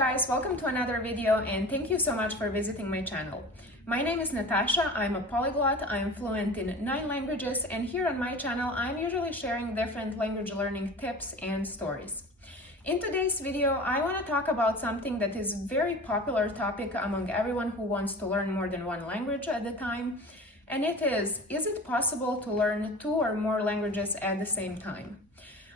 guys, welcome to another video and thank you so much for visiting my channel. My name is Natasha, I'm a polyglot, I'm fluent in 9 languages, and here on my channel I'm usually sharing different language learning tips and stories. In today's video, I want to talk about something that is a very popular topic among everyone who wants to learn more than one language at a time, and it is it possible to learn 2 or more languages at the same time?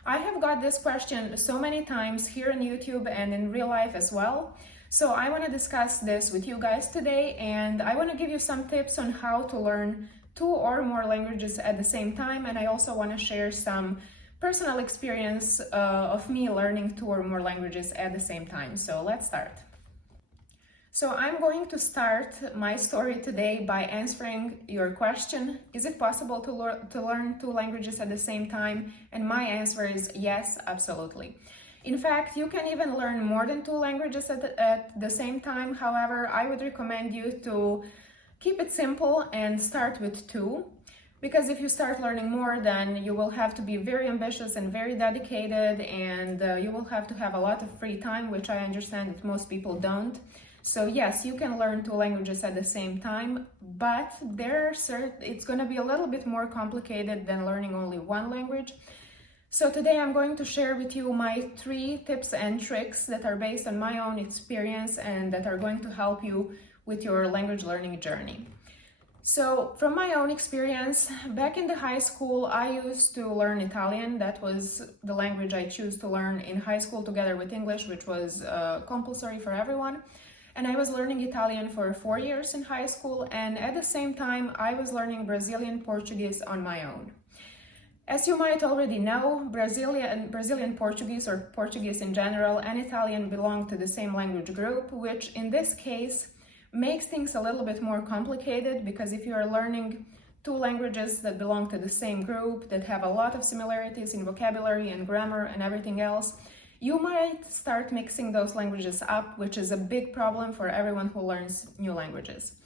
I have got this question so many times here on YouTube and in real life as well. So I want to discuss this with you guys today, and I want to give you some tips on how to learn 2 or more languages at the same time. And I also want to share some personal experience of me learning 2 or more languages at the same time. So let's start. So I'm going to start my story today by answering your question, is it possible to learn 2 languages at the same time? And my answer is yes, absolutely. In fact, you can even learn more than 2 languages at the same time. However, I would recommend you to keep it simple and start with 2. Because if you start learning more, then you will have to be very ambitious and very dedicated, and you will have to have a lot of free time, which I understand that most people don't. So yes, you can learn 2 languages at the same time, but it's going to be a little bit more complicated than learning only 1 language. So today I'm going to share with you my 3 tips and tricks that are based on my own experience and that are going to help you with your language learning journey. So from my own experience, back in the high school, I used to learn Italian. That was the language I chose to learn in high school together with English, which was compulsory for everyone. And I was learning Italian for 4 years in high school, and at the same time I was learning Brazilian Portuguese on my own. As you might already know, Brazilian Portuguese, or Portuguese in general, and Italian belong to the same language group, which in this case makes things a little bit more complicated, because if you are learning 2 languages that belong to the same group, that have a lot of similarities in vocabulary and grammar and everything else, you might start mixing those languages up, which is a big problem for everyone who learns new languages.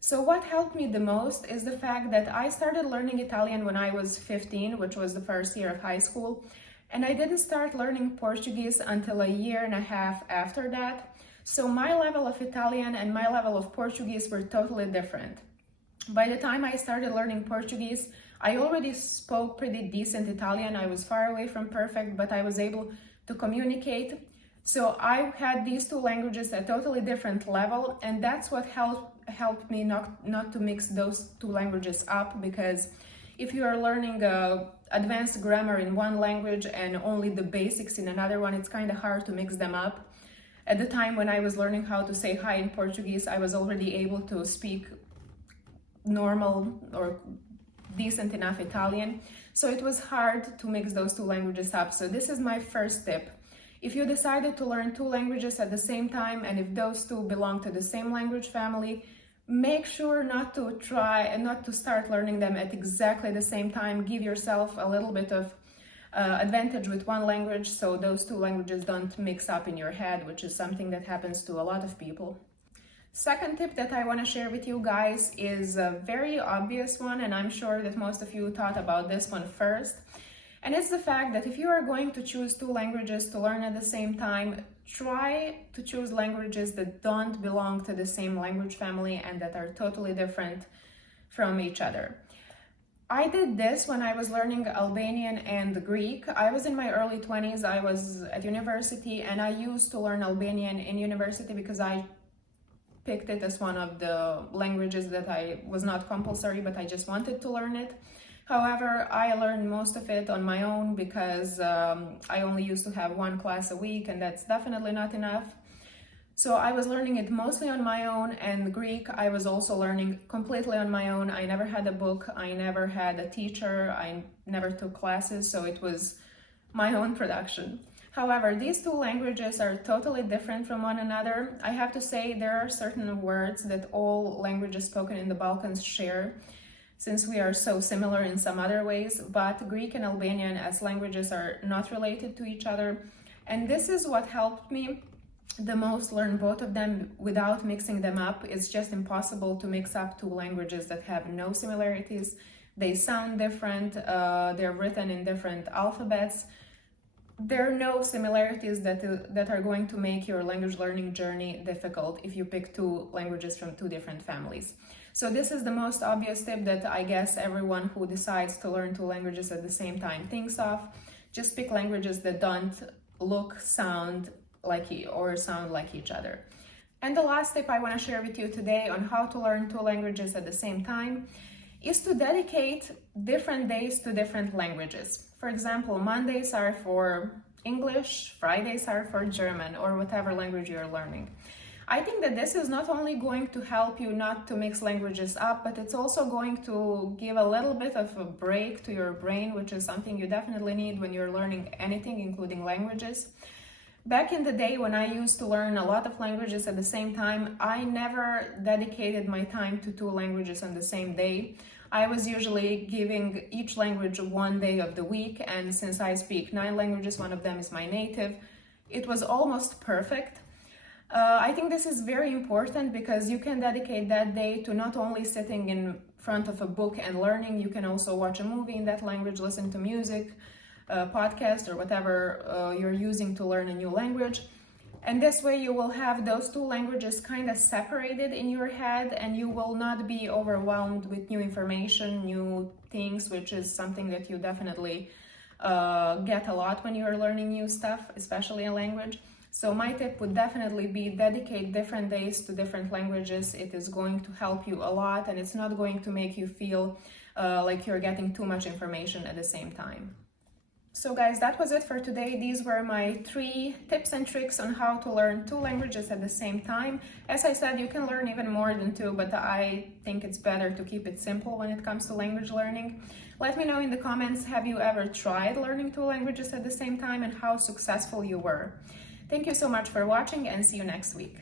So what helped me the most is the fact that I started learning Italian when I was 15, which was the first year of high school, and I didn't start learning Portuguese until a year and a half after that. So my level of Italian and my level of Portuguese were totally different. By the time I started learning Portuguese, I already spoke pretty decent Italian. I was far away from perfect, but I was able to communicate. So I had these 2 languages at a totally different level, and that's what helped me not to mix those 2 languages up, because if you are learning advanced grammar in one language and only the basics in another one, it's kind of hard to mix them up. At the time when I was learning how to say hi in Portuguese, I was already able to speak normal or decent enough Italian. So it was hard to mix those 2 languages up. So this is my first tip. If you decided to learn 2 languages at the same time, and if those 2 belong to the same language family, make sure not to start learning them at exactly the same time. Give yourself a little bit of advantage with 1 language, so those 2 languages don't mix up in your head, which is something that happens to a lot of people. Second tip that I want to share with you guys is a very obvious one, and I'm sure that most of you thought about this one first. And it's the fact that if you are going to choose 2 languages to learn at the same time, try to choose languages that don't belong to the same language family and that are totally different from each other. I did this when I was learning Albanian and Greek. I was in my early 20s, I was at university, and I used to learn Albanian in university because I picked it as one of the languages that I was not compulsory, but I just wanted to learn it. However, I learned most of it on my own because I only used to have 1 class a week, and that's definitely not enough. So I was learning it mostly on my own, and Greek I was also learning completely on my own. I never had a book, I never had a teacher, I never took classes, so it was my own production. However, these 2 languages are totally different from one another. I have to say there are certain words that all languages spoken in the Balkans share, since we are so similar in some other ways, but Greek and Albanian as languages are not related to each other. And this is what helped me the most learn both of them without mixing them up. It's just impossible to mix up 2 languages that have no similarities. They sound different, they're written in different alphabets. there are no similarities that are going to make your language learning journey difficult if you pick two languages from two different families. So this is the most obvious tip that I guess everyone who decides to learn two languages at the same time thinks of. Just pick languages that don't look, sound like or sound like each other. And the last tip I want to share with you today on how to learn two languages at the same time is to dedicate different days to different languages. For example, Mondays are for English, Fridays are for German, or whatever language you're learning. I think that this is not only going to help you not to mix languages up, but it's also going to give a little bit of a break to your brain, which is something you definitely need when you're learning anything, including languages. Back in the day when I used to learn a lot of languages at the same time, I never dedicated my time to two languages on the same day. I was usually giving each language one day of the week, and since I speak 9 languages, one of them is my native, it was almost perfect. I think this is very important because you can dedicate that day to not only sitting in front of a book and learning, you can also watch a movie in that language, listen to music, podcast, or whatever you're using to learn a new language. And this way you will have those two languages kind of separated in your head, and you will not be overwhelmed with new information, new things, which is something that you definitely get a lot when you're learning new stuff, especially a language. So my tip would definitely be dedicate different days to different languages. It is going to help you a lot, and it's not going to make you feel like you're getting too much information at the same time. So guys, that was it for today. These were my 3 tips and tricks on how to learn 2 languages at the same time. As I said, you can learn even more than 2, but I think it's better to keep it simple when it comes to language learning. Let me know in the comments, have you ever tried learning 2 languages at the same time and how successful you were? Thank you so much for watching, and see you next week.